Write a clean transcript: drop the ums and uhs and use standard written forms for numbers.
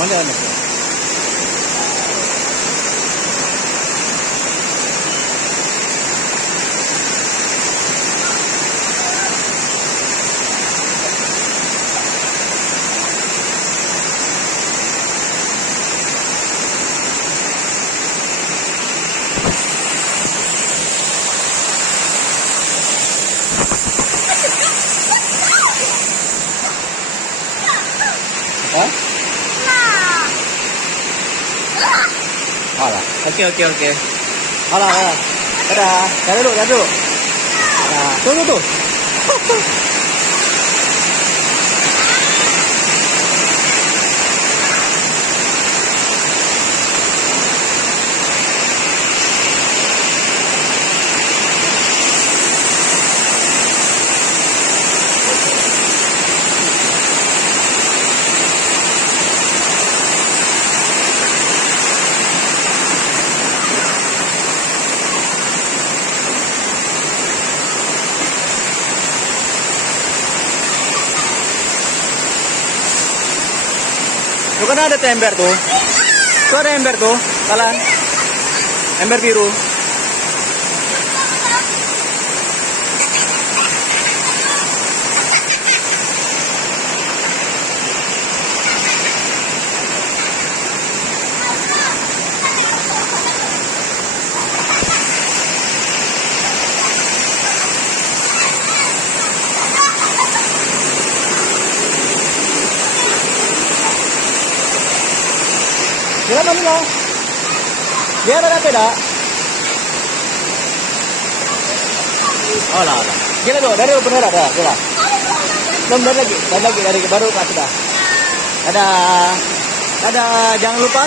Mana anak? Hah? Alah. Oke. Alah. Dadah. Dadah dulu. Nah, tuh. Tuh kan ada ember tuh. Tuh ada ember tuh, kalan. Ember biru. Biar mana lo? Biar ada peda. Oh lah. Gila tuh, dari bener ada, gila. Belum dari lagi dari baru kasih dah. Ada, jangan lupa